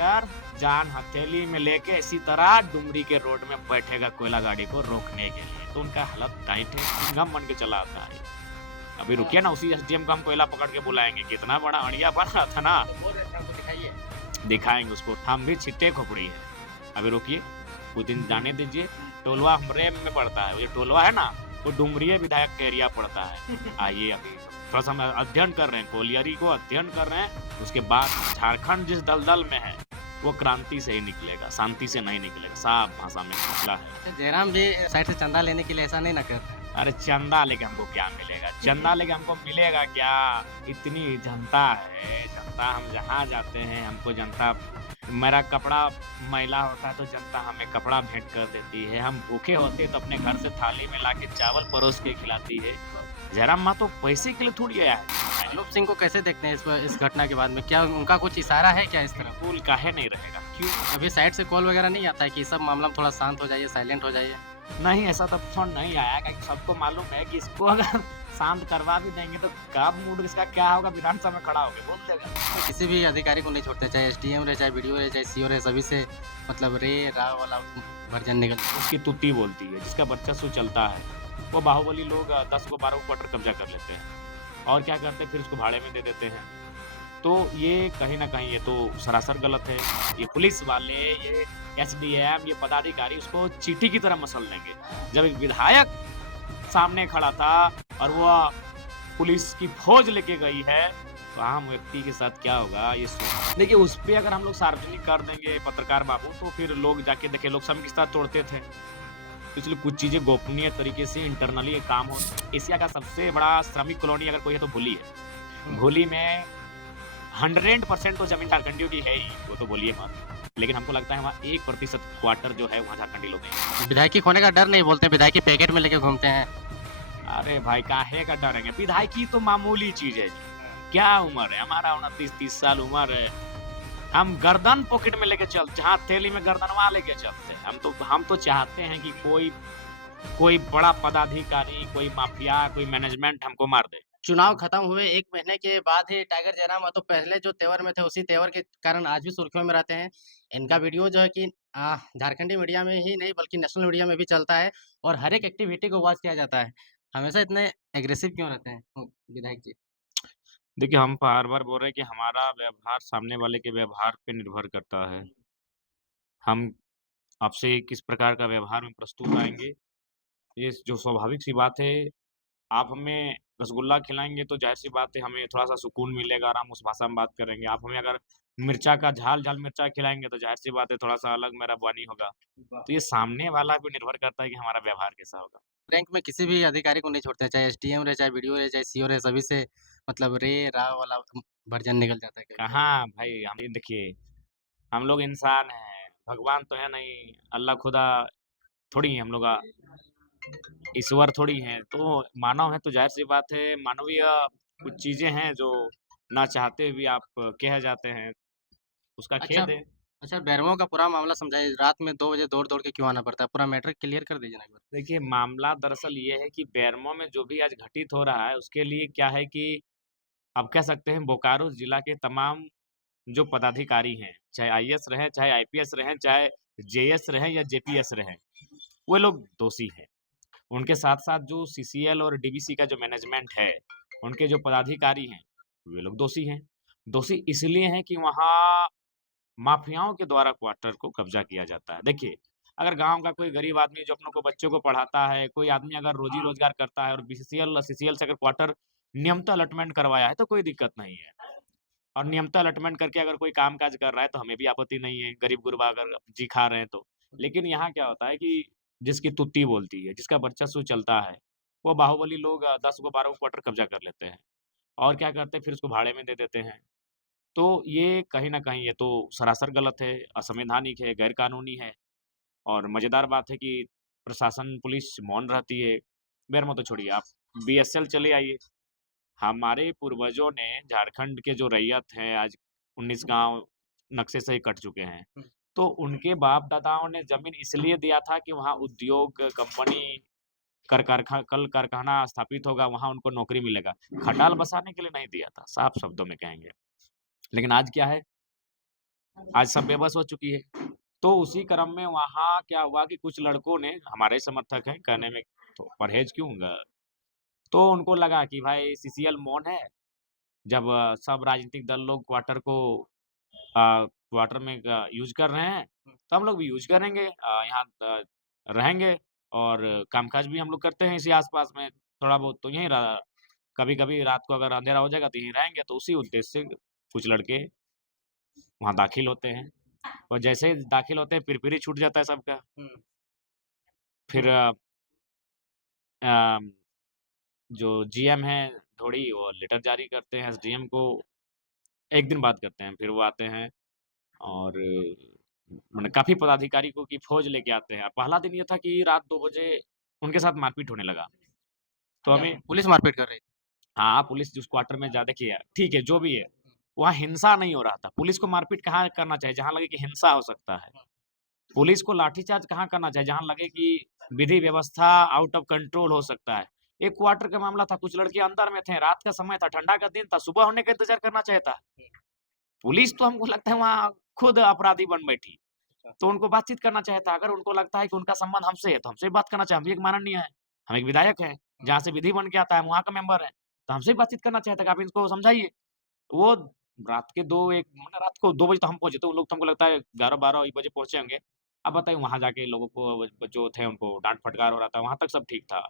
Tiger जान हथेली में लेके इसी तरह डुमरी के रोड में बैठेगा कोयला गाड़ी को रोकने के लिए, तो उनका हालत टाइट है, चिंघम बन के चला आता है। अभी रुकिए ना, उसी एसडीएम को हम कोयला पकड़ के बुलाएंगे, कितना बड़ा अड़िया बन रहा था ना। तो बोल रहे थे हमको दिखाइए। दिखाएंगे उसको, हम भी छिट्टे खोपड़ी है। अभी रुकिए, कुछ दिन जाने दीजिए। टोलवा हमरे में पड़ता है, ये टोलवा है ना, वो डुमरिया विधायक का एरिया पड़ता है। आइए अभी थोड़ा सा हम अध्ययन कर रहे हैं, कोलियरी को अध्ययन कर रहे हैं। उसके बाद झारखंड जिस दलदल में है वो क्रांति से ही निकलेगा, शांति से नहीं निकलेगा, साफ भाषा में मसला है। अच्छा, जयराम भी साइड से चंदा लेने के लिए ऐसा नहीं ना कर रहे हैं। अरे चंदा लेके हमको क्या मिलेगा, चंदा लेके हमको मिलेगा क्या? इतनी जनता है, जनता, हम जहाँ जाते हैं हमको जनता, मेरा कपड़ा मैला होता है तो जनता हमें कपड़ा भेंट कर देती है, हम भूखे होते हैं तो अपने घर से थाली में लाके चावल परोस के खिलाती है। जयराम माँ तो पैसे के लिए थोड़ी आया है। अनूप सिंह को कैसे देखते हैं इस घटना के बाद में? क्या उनका कुछ इशारा है क्या इस तरफ? बिल्कुल काहे नहीं रहेगा, क्यों? अभी साइड से कॉल वगैरह नहीं आता है कि सब मामला में थोड़ा शांत हो जाइए, साइलेंट हो जाइए? नहीं, ऐसा तो फोन नहीं आया, क्योंकि सबको मालूम है कि इसको अगर शांत करवा भी देंगे तो कब मूड इसका क्या होगा, विधानसभा में खड़ा होके बोल देगा। तो किसी भी अधिकारी को नहीं छोड़ते, चाहे एसडीएम रहे, चाहे बीडीओ रहे, चाहे सीओ रहे, सभी से मतलब रे रा वाला वर्जन निकलता है। उसकी तुत्ती बोलती है, जिसका वर्चस्व चलता है, वो बाहुबली लोग 10 को 12 को क्वार्टर कब्जा कर लेते हैं और क्या करते हैं, फिर उसको भाड़े में दे देते हैं। तो ये कहीं न कहीं ये तो सरासर गलत है। ये पुलिस वाले, ये एसडीएम, ये पदाधिकारी उसको चींटी की तरह मसल देंगे। जब एक विधायक सामने खड़ा था और वो पुलिस की फौज लेके गई है, तो आम व्यक्ति के साथ क्या होगा ये देखिए, उस पे अगर हम लोग सार्वजनिक कर देंगे पत्रकार बाबू, तो फिर लोग जाके देखें, लोग सब किस तरह तोड़ते थे। इसलिए कुछ चीज़ें गोपनीय तरीके से इंटरनली ये काम हो। एशिया का सबसे बड़ा श्रमिक कॉलोनी अगर कोई है तो भूली है। भूली में 100% तो ज़मीन झारखंडियों की है ही, वो तो बोलिए मत। लेकिन हमको लगता है वहाँ 1% क्वार्टर जो है वहाँ झारखंडी लोग हैं। विधायकी खोने का डर नहीं बोलते, विधायकी पैकेट में लेके घूमते हैं। अरे भाई काहे का डरेंगे? विधायकी तो मामूली चीज़ है जी। क्या उम्र है? हमारा 29-30 साल उम्र है। हम गर्दन पॉकेट में लेके चल, जहाँ थैली में गर्दनवा लेके चलते हैं। हम तो चाहते हैं कि कोई कोई बड़ा पदाधिकारी, कोई माफिया, कोई मैनेजमेंट हमको मार दे। चुनाव खत्म हुए 1 महीने के बाद ही टाइगर जयराम तो पहले जो तेवर में थे, उसी तेवर के कारण आज भी सुर्खियों में रहते हैं। इनका वीडियो जो है कि झारखंडी मीडिया में ही नहीं बल्कि नेशनल मीडिया में भी चलता है और हर एक एक्टिविटी को वॉच किया जाता है। हमेशा इतने एग्रेसिव क्यों रहते हैं विधायक जी? देखिए, हम बार-बार बोल रहे हैं कि हमारा व्यवहार सामने वाले के व्यवहार पे निर्भर करता है। हम आपसे किस प्रकार का व्यवहार में प्रस्तुत आएँगे, ये जो स्वाभाविक सी बात है। आप हमें रसगुल्ला खिलाएँगे तो ज़ाहिर-सी बात है हमें थोड़ा-सा सुकून मिलेगा और हम उस भाषा में बात करेंगे। आप हमें अगर मिर्चा का झाल-झाल मिर्चा खिलाएँगे तो ज़ाहिर-सी बात है थोड़ा-सा अलग मेहरबानी होगा। तो ये सामने वाला पे निर्भर करता है कि हमारा व्यवहार कैसा होगा। रैंक में किसी भी अधिकारी को नहीं छोड़ते, चाहे एसडीएम रहे, चाहे बीडीओ रहे, चाहे सीओ रहे, सभी से मतलब रे रा वाला वर्जन निकल जाता है कभी-कभी। कहाँ भाई, हम ये देखिए, हम लोग इंसान हैं, भगवान तो है नहीं, अल्लाह खुदा थोड़ी है हम लोग ईश्वर थोड़ी हैं। तो मानव हैं तो ज़ाहिर-सी बात है मानवीय कुछ चीज़ें हैं जो ना चाहते हुए भी आप कह जाते हैं, उसका अच्छा, खेद है। अच्छा बैरवों का पूरा मामला समझाइए, रात में 2 बजे दौड़-दौड़ के क्यों आना पड़ता है? पूरा मैटर क्लियर कर दीजिए ना एक बार। देखिए, मामला दरअसल ये है कि बेरमो में जो भी आज घटित हो रहा है, उसके लिए क्या है कि आप कह सकते हैं बोकारो ज़िला के तमाम जो पदाधिकारी हैं, चाहे आईएएस रहें, चाहे आईपीएस रहें, चाहे जेएस रहें या जेपीएस रहें, वो लोग दोषी हैं। उनके साथ-साथ जो सीसीएल और डीवीसी का जो मैनेजमेंट है, उनके जो पदाधिकारी हैं, वे लोग दोषी हैं। दोषी इसलिए हैं कि वहाँ माफियाओं के द्वारा क्वार्टर को कब्ज़ा किया जाता है। देखिए, अगर गाँव का कोई गरीब आदमी जो अपनों को बच्चों को पढ़ाता है, कोई आदमी अगर रोज़ी-रोज़गार करता है और बीसीसीएल सीसीएल से अगर क्वार्टर नियमित अलॉटमेंट करवाया है, तो कोई दिक्कत नहीं है। और नियमित अलॉटमेंट करके अगर कोई काम-काज कर रहा है, तो हमें भी आपत्ति नहीं है, गरीब-गुरबा अगर जी खा रहे हैं तो। लेकिन यहाँ क्या होता है कि जिसकी तुत्ती बोलती है, जिसका वर्चस्व चलता है, वो बाहुबली लोग 10 को 12 को क्वार्टर कब्ज़ा कर लेते हैं और क्या करते हैं, फिर उसको भाड़े में दे देते हैं। तो ये कहीं न कहीं ये तो सरासर गलत है, असंवैधानिक है, गैर कानूनी है और मज़ेदार बात है कि प्रशासन, पुलिस मौन रहती है। बेरमो तो छोड़िए, आप बीएसएल चले आइए। हमारे पूर्वजों ने झारखंड के जो रैयत हैं, आज 19 गाँव नक्शे से ही कट चुके हैं। हुँ। तो उनके बाप-दादाओं ने ज़मीन इसलिए दिया था कि वहाँ उद्योग, कंपनी, कल कारखाना स्थापित होगा, वहाँ उनको नौकरी मिलेगा। खटाल बसाने के लिए नहीं दिया था, साफ शब्दों में कहेंगे। लेकिन आज क्या है आज सब बेबस हो चुकी है। तो उसी क्रम में वहाँ क्या हुआ कि कुछ लड़कों ने हमारे समर्थक हैं, कहने में तो परहेज़ क्यों तो उनको लगा कि भाई सीसीएल मौन है, जब सब राजनीतिक दल लोग क्वार्टर में यूज़ कर रहे हैं, तो हम लोग भी यूज़ करेंगे। यहाँ रहेंगे और कामकाज भी हम लोग करते हैं इसी आस-पास में, थोड़ा बहुत तो यहीं कभी-कभी रात को अगर अंधेरा हो जाएगा तो यहीं रहेंगे, तो उसी उद्देश्य से कुछ लड़के वहाँ दाखिल होते हैं और जैसे ही दाखिल होते हैं, फिर ही छूट जाता है सबका। हुँ, फिर अ, जो जीएम हैं थोड़ी वो लेटर जारी करते हैं एसडीएम को, 1 दिन बाद करते हैं, फिर वो आते हैं और माने काफ़ी पदाधिकारी को की फ़ौज लेके आते हैं। पहला दिन ये था कि रात 2 बजे उनके साथ मारपीट होने लगा। तो क्या हमें पुलिस मारपीट कर रही थी? हाँ, पुलिस जिस क्वार्टर में जा देखिए ठीक है, जो भी है, वहाँ हिंसा नहीं हो रहा था। पुलिस को मारपीट कहाँ करना चाहिए? जहाँ लगे कि हिंसा हो सकता है। पुलिस को लाठीचार्ज कहाँ करना चाहिए? जहाँ लगे कि विधि व्यवस्था आउट ऑफ कंट्रोल हो सकता है। एक क्वार्टर का मामला था, कुछ लड़के अंदर में थे, रात का समय था, ठंडा का दिन था, सुबह होने का इंतज़ार करना चाहिए था। पुलिस तो हमको लगता है वहाँ खुद अपराधी बन बैठी। अच्छा, तो उनको बातचीत करना चाहिए था। अगर उनको लगता है कि उनका संबंध हमसे है, तो हमसे भी बात करना चाहिए। हम भी एक माननीय हैं, हम एक विधायक हैं, हुँ, जहाँ से विधि बन के आता है, हम वहाँ का मेंबर हैं। तो हमसे भी बातचीत करना चाहिए था कि आप इनको समझाइए। वो रात के 2-1 मतलब रात को 2 बजे तो हम पहुँचे थे, उन लोग तो हमको लगता है 11-12 1 बजे पहुँचे होंगे। अब बताइए वहाँ जाके लोगों को जो थे उनको डाँट-फटकार हो रहा था, वहाँ तक सब ठीक था।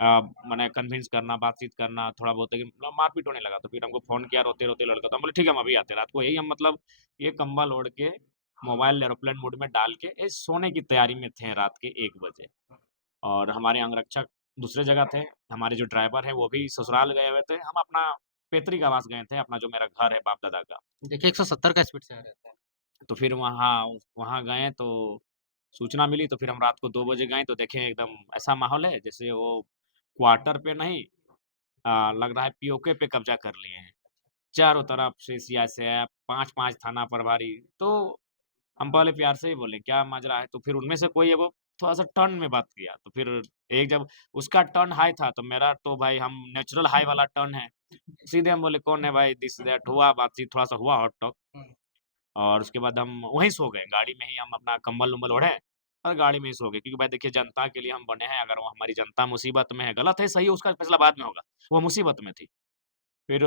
माने कन्विंस करना, बातचीत करना, थोड़ा बहुत लेकिन मतलब मारपीट होने लगा। तो फिर हमको फ़ोन किया रोते-रोते लड़का, तो हम बोले ठीक है हम अभी आते हैं। रात को यही हम मतलब ये कंबल ओढ़ के, मोबाइल एयरप्लेन मोड में डाल के सोने की तैयारी में थे रात के 1 बजे। और हमारे अंगरक्षक दूसरे जगह थे, हमारे जो ड्राइवर हैं वो भी ससुराल गए हुए थे। हम अपना पैतृक आवास गए थे, अपना जो मेरा घर है बाप-दादा का। देखिए 170 का स्पीड से आ रहे थे। तो फिर वहाँ वहाँ गए तो सूचना मिली तो फिर हम रात को 2 बजे गए तो देखे एकदम ऐसा माहौल है जैसे वो क्वार्टर पे नहीं लग रहा है पीओके पे कब्ज़ा कर लिए हैं। चारों तरफ से सीआईएसएफ 5-5 थाना प्रभारी। तो हम पहले प्यार से ही बोले, "क्या माजरा है?" तो फिर उनमें से कोई एगो थोड़ा-सा टर्न में बात किया, तो फिर एक जब उसका टर्न हाई था, तो मेरा तो भाई हम नेचुरल हाई वाला टर्न है। सीधे हम बोले, "कौन है भाई?" दिस दैट हुआ बातचीत, थोड़ा-सा हुआ हॉट टॉक हुँ, और उसके बाद हम वहीं सो गए। गाड़ी में ही हम अपना कंबल-वंबल ओढ़े और गाड़ी में ही सो गए क्योंकि भाई देखिए जनता के लिए हम बने हैं, अगर वो हमारी जनता मुसीबत में है, गलत है, सही है, उसका फैसला बाद में होगा। वो मुसीबत में थी। फिर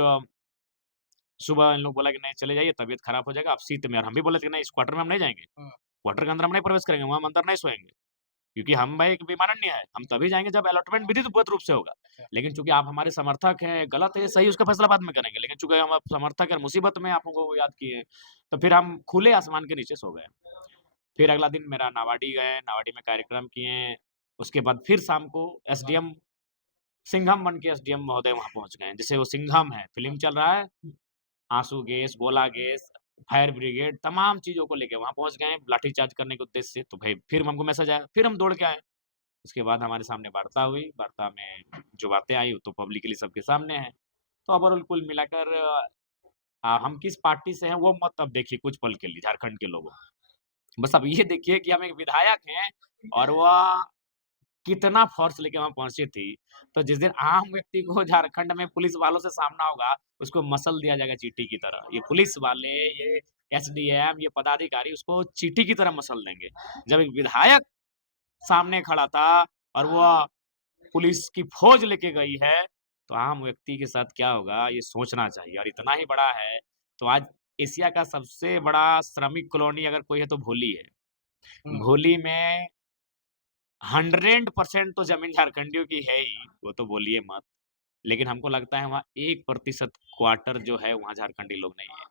सुबह इन लोग बोला कि नहीं चले जाइए, तबीयत खराब हो जाएगा, आप सीट में और हम भी बोले थे कि नहीं इस क्वार्टर में हम नहीं जाएँगे। हुँ, क्वार्टर के अंदर हम नहीं प्रवेश करेंगे, वहाँ हम अंदर नहीं सोएँगे, क्योंकि हम भाई एक विमानन्य है, हम तभी जाएँगे जब अलॉटमेंट विधिवत रूप से होगा। अच्छा, लेकिन चूँकि आप हमारे समर्थक हैं, गलत है, सही उसका फैसला बाद में करेंगे, लेकिन चूँकि हम आप समर्थक हैं, मुसीबत में आप हमको याद किए हैं, तो फिर हम खुले आसमान के नीचे सो गए। फिर अगला दिन मेरा नावाडी गए, नावाडी में कार्यक्रम किए, उसके बाद फिर शाम को एसडीएम सिंघम बन के एसडीएम महोदय वहाँ पहुँच गए। जैसे वो सिंघम है, फ़िल्म चल रहा है, आंसू गैस, गोला गैस, फायर ब्रिगेड तमाम चीज़ों को लेके वहाँ पहुँच गए लाठीचार्ज करने के उद्देश्य से। तो भाई फिर हमको मैसेज आया, फिर हम दौड़ के आए। उसके बाद हमारे सामने वार्ता हुई, वार्ता में जो बातें आई वो तो पब्लिकली सबके सामने है। तो ओवरऑल कुल मिलाकर हम किस पार्टी से हैं वो मत अब देखिए कुछ पल के लिए झारखंड के लोगों। बस अब ये देखिए कि हम एक विधायक हैं और वह कितना फ़ोर्स लेके वहाँ पहुँची थी। तो जिस दिन आम व्यक्ति को झारखंड में पुलिस वालों से सामना होगा, उसको मसल दिया जाएगा चींटी की तरह। ये पुलिस वाले, ये एसडीएम, ये पदाधिकारी उसको चींटी की तरह मसल देंगे। जब एक विधायक सामने खड़ा था और वो पुलिस की फ़ौज लेके गई है, तो आम व्यक्ति के साथ क्या होगा ये सोचना चाहिए और इतना ही बड़ा है, तो आज एशिया का सबसे बड़ा श्रमिक कॉलोनी अगर कोई है तो भोली है। हुँ, भोली में 100% तो ज़मीन झारखंडियों की है ही, वो तो बोलिए मत। लेकिन हमको लगता है वहाँ 1% क्वार्टर जो है वहाँ झारखंडी लोग नहीं है।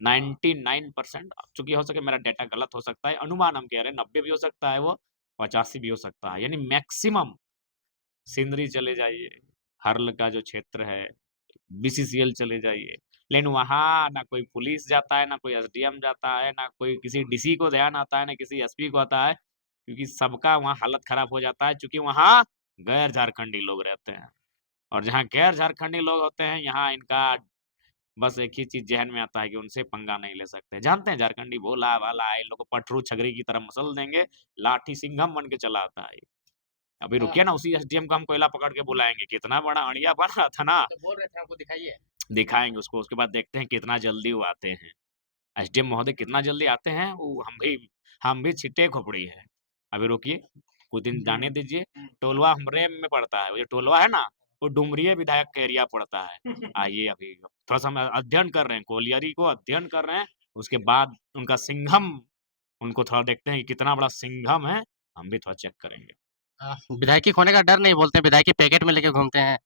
99% चूँकि हो सके मेरा डेटा गलत हो सकता है, अनुमान हम कह रहे हैं 90 भी हो सकता है वो, 85 भी हो सकता है। यानी मैक्सिमम सिंदरी चले जाइए, हर्ल का जो क्षेत्र है, बीसीसीएल चले जाइए। लेकिन वहाँ ना कोई पुलिस जाता है, ना कोई एसडीएम जाता है, ना कोई किसी डीसी को ध्यान आता है, ना किसी एसपी को आता है, क्योंकि सबका वहाँ हालत खराब हो जाता है, चूँकि वहाँ गैर झारखंडी लोग रहते हैं। और जहाँ गैर झारखंडी लोग होते हैं, यहाँ इनका बस एक ही चीज़ ज़हन में आता है कि उनसे पंगा नहीं ले सकते। जानते हैं झारखंडी भोला-भाला है, इन लोग को पटरू छगरी की तरह मसल देंगे, लाठी सिंघम बन के चला आता है। अभी हाँ, रुकिए ना उसी एसडीएम को हम कोयला पकड़ के बुलाएँगे, कितना बड़ा अड़िया बन रहा था ना, तो बोल रहे थे हमको दिखाइए। दिखाएँगे उसको, उसके बाद देखते हैं कितना जल्दी वो आते हैं। एसडीएम महोदय कितना जल्दी आते हैं, वो हम भी छिट्टे खोपड़ी हैं। अभी रुकिए, कुछ दिन जाने दीजिए, टोलवा हमरे में पड़ता है, वो जो टोलवा है ना, वो डुमरिया विधायक का एरिया पड़ता है। आइए अभी थोड़ा-सा हम अध्ययन कर रहे हैं, कोलियरी को अध्ययन कर रहे हैं, उसके बाद उनका सिंघम उनको थोड़ा देखते हैं कि कितना बड़ा सिंघम है, हम भी थोड़ा चेक करेंगे। विधायकी खोने का डर नहीं बोलते, विधायकी पैकेट में लेके घूमते हैं।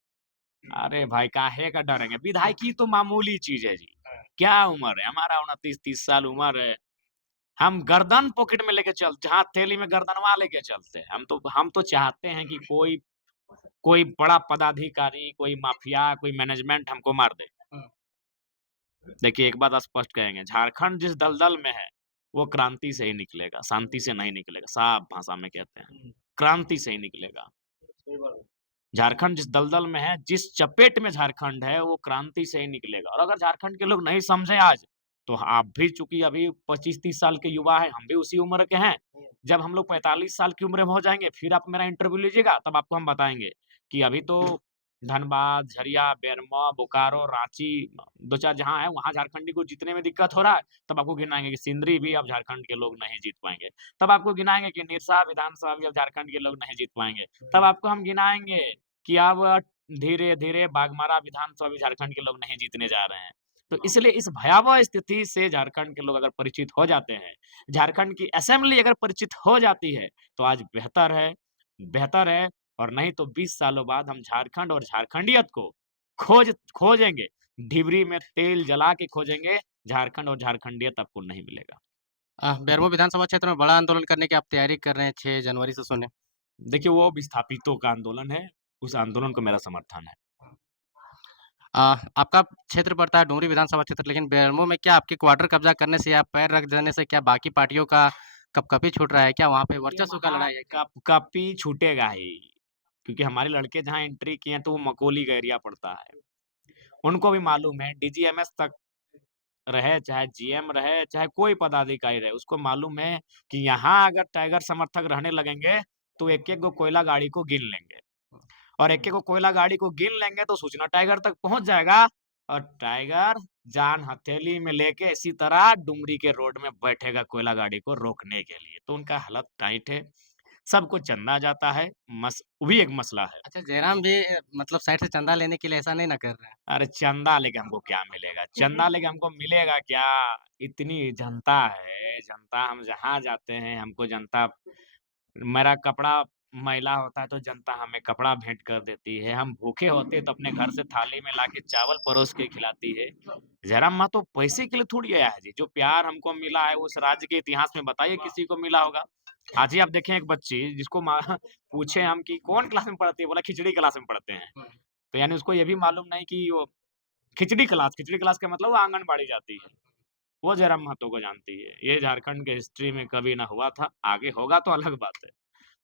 अरे भाई काहे का डरेंगे, विधायकी तो मामूली चीज़ है जी। क्या उम्र है, हमारा 29-30 साल उम्र है। हम गर्दन पॉकेट में लेके चल जहाँ थैली में गर्दनवा लेके चलते हैं। हम तो चाहते हैं कि कोई कोई बड़ा पदाधिकारी, कोई माफिया, कोई मैनेजमेंट हमको मार दे। देखिए एक बात स्पष्ट कहेंगे, झारखंड जिस दलदल में है, वो क्रांति से ही निकलेगा, शांति से नहीं निकलेगा, साफ भाषा में कहते हैं। क्रांति से ही निकलेगा। झारखंड जिस दलदल में है, जिस चपेट में झारखंड है, वो क्रांति से ही निकलेगा और अगर झारखंड के लोग नहीं समझे आज, तो आप भी चूँकि अभी 25-30 साल के युवा हैं, हम भी उसी उम्र के हैं। जब हम लोग 45 साल की उम्र में हो जाएँगे, फिर आप मेरा इंटरव्यू लीजिएगा, तब आपको हम बताएँगे कि अभी तो धनबाद, झरिया, बेरमो, बोकारो, रांची 2-4 जहाँ है, वहाँ झारखंडी को जीतने में दिक्कत हो रहा है, तब आपको गिनाएँगे कि सिंदरी भी अब झारखंड के लोग नहीं जीत पाएँगे। तब आपको गिनाएँगे कि निरसा विधानसभा भी अब झारखंड के लोग नहीं जीत पाएँगे। तब आपको हम गिनाएँगे कि अब धीरे-धीरे बाघमारा विधानसभा भी झारखंड के लोग नहीं जीतने जा रहे हैं। तो इसलिए इस भयावह स्थिति से झारखंड के लोग अगर परिचित हो जाते हैं, झारखंड की असेंबली अगर परिचित हो जाती है, तो आज बेहतर है और नहीं तो 20 सालों बाद हम झारखंड और झारखंडियत को खोजेंगे। ढिबरी में तेल जला के खोजेंगे, झारखंड और झारखंडियत आपको नहीं मिलेगा। बेरमो विधानसभा क्षेत्र में बड़ा आंदोलन करने की आप तैयारी कर रहे हैं 6 जनवरी से सुने। देखिए वो विस्थापितों का आंदोलन है, उस आंदोलन को मेरा समर्थन है। अ, आपका क्षेत्र पड़ता है डुमरी विधानसभा क्षेत्र, लेकिन बेरमो में क्या आपके क्वार्टर कब्जा करने से या पैर रख देने से क्या बाकी पार्टियों का कँपकँपी छूट रहा है क्या? वहाँ पे ये वर्चस्व का वहाँ लड़ाई है क्या? कप-कपी छूटेगा ही, क्योंकि हमारे लड़के जहाँ एंट्री किए हैं तो वो मकोली का एरिया पड़ता है। उनको भी मालूम है डीजीएमएस तक रहे, चाहे जीएम रहे, चाहे कोई पदाधिकारी रहे, उसको मालूम है कि यहाँ अगर टाइगर समर्थक रहने लगेंगे, तो एक-एक गो कोयला गाड़ी को गिन लेंगे और एक-एक गो कोयला गाड़ी को गिन लेंगे तो सूचना टाइगर तक पहुँच जाएगा और टाइगर जान हथेली में लेके इसी तरह डुमरी के रोड में बैठेगा कोयला गाड़ी को रोकने के लिए। तो उनका हालत टाइट है, सबको चंदा जाता है, वो भी एक मसला है। अच्छा, जयराम भी मतलब साइड से चंदा लेने के लिए ऐसा नहीं ना कर रहे हैं? अरे चंदा लेके हमको क्या मिलेगा? चंदा लेके हमको मिलेगा क्या? इतनी जनता है, जनता हम जहाँ जाते हैं हमको जनता मेरा कपड़ा मैला होता है तो जनता हमें कपड़ा भेंट कर देती है। हम भूखे होते हैं तो अपने घर से थाली में लाके चावल परोस के खिलाती है। जयराम मातो पैसे के लिए थोड़ी आया है जी। जो प्यार हमको मिला है उस राज्य के इतिहास में बताइए किसी को मिला होगा? आज ही आप देखें एक बच्ची जिसको पूछे हम कि कौन क्लास में पढ़ती है? बोला खिचड़ी क्लास में पढ़ते हैं। तो यानी उसको ये भी मालूम नहीं कि वो खिचड़ी क्लास का मतलब वो आंगनबाड़ी जाती है। वो जयराम महतो को जानती है। ये झारखंड के हिस्ट्री में कभी ना हुआ था, आगे होगा तो अलग बात है।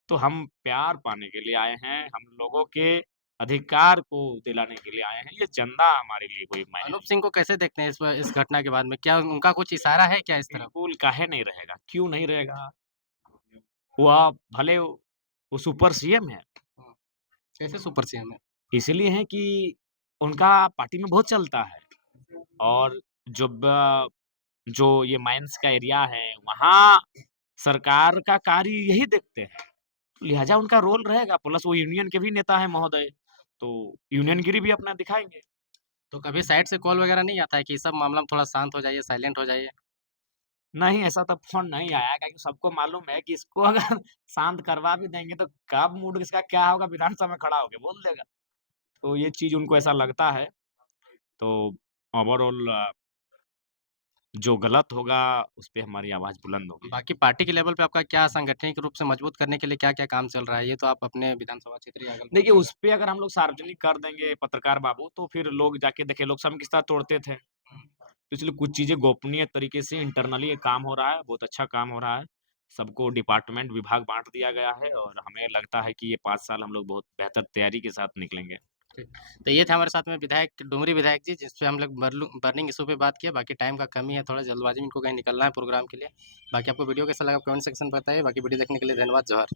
तो हम प्यार पाने के लिए आए हैं, हम लोगों के अधिकार को दिलाने के लिए आए हैं। ये चंदा हमारे लिए कोई मायने अनूप नहीं सिंह को कैसे देखते हैं इस घटना के बाद में? क्या उनका कुछ इशारा है क्या इस तरफ? बिल्कुल काहे नहीं रहेगा, क्यों नहीं रहेगा? वो आप भले वो सुपर सीएम है, हुँ, कैसे सुपर सीएम है? इसलिए है कि उनका पार्टी में बहुत चलता है और जो ब जो ये माइन्स का एरिया है, वहाँ सरकार का कार्य यही देखते हैं। लिहाज़ा उनका रोल रहेगा प्लस वो यूनियन के भी नेता हैं महोदय, तो यूनियनगिरी भी अपना दिखाएँगे। तो कभी साइड से कॉल वगैरह नहीं आता है कि सब मामला में थोड़ा शांत हो जाइए, साइलेंट हो जाइए? नहीं, ऐसा तो फ़ोन नहीं आया क्योंकि सबको मालूम है कि इसको अगर शांत करवा भी देंगे तो कब मूड इसका क्या होगा विधानसभा में खड़ा होके बोल देगा। तो ये चीज़ उनको ऐसा लगता है, तो ओवरऑल जो गलत होगा उस पे हमारी आवाज़ बुलंद होगी। बाकी पार्टी के लेवल पे आपका क्या सांगठनिक रूप से मजबूत करने के लिए क्या-क्या काम चल रहा है? ये तो आप अपने विधानसभा क्षेत्र या अगल-बगल देखिए, के उस पे अगर हम लोग सार्वजनिक कर देंगे पत्रकार बाबू तो फिर लोग जाके देखिए लोग सम किस तरह तोड़ते थे। तो इसलिए कुछ चीज़ें गोपनीय तरीके से इंटरनली ये काम हो रहा है, बहुत अच्छा काम हो रहा है। सबको डिपार्टमेंट, विभाग बाँट दिया गया है और हमें लगता है कि ये 5 साल हम लोग बहुत बेहतर तैयारी के साथ निकलेंगे। ठीक। तो ये थे हमारे साथ में विधायक डुमरी विधायक जी, जिस पे हम लोग बर्निंग इश्यू पे बात किया। बाकी टाइम का कमी है, थोड़ा जल्दबाज़ी में इनको कहीं निकलना है प्रोग्राम के लिए। बाकी आपको वीडियो कैसा लगा कमेंट सेक्शन में बताइए। बाकी वीडियो देखने के लिए धन्यवाद। जोहार।